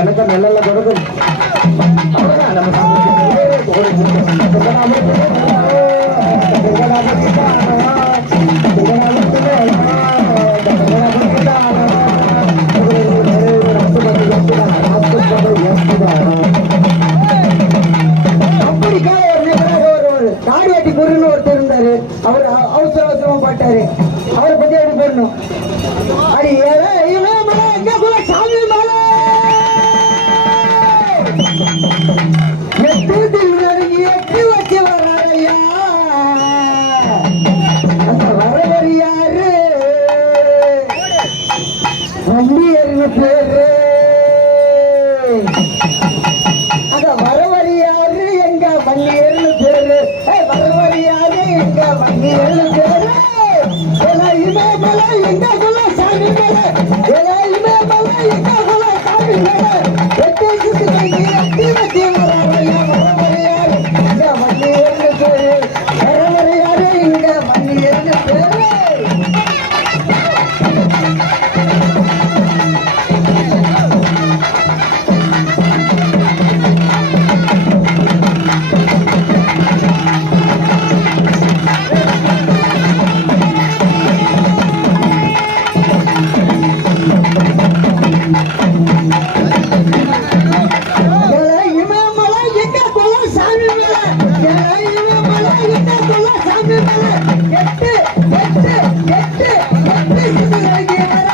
எனக்கு நல்ல கொடுக்கும் நம்ம அவசர அவசரமா பாட்டாரு அவரை பத்தி எப்படி போடணும்? அது ஏலே, எங்க சாமி மலை. பேரு. அத வரவரியாரு எங்க வன்னியர்னு இமயமல எங்க குல சாமி மேல ஏலா இமயமல எங்க குல சாமி மேல குல சாமி மேல எட்டு எட்டு எட்டு எட்டு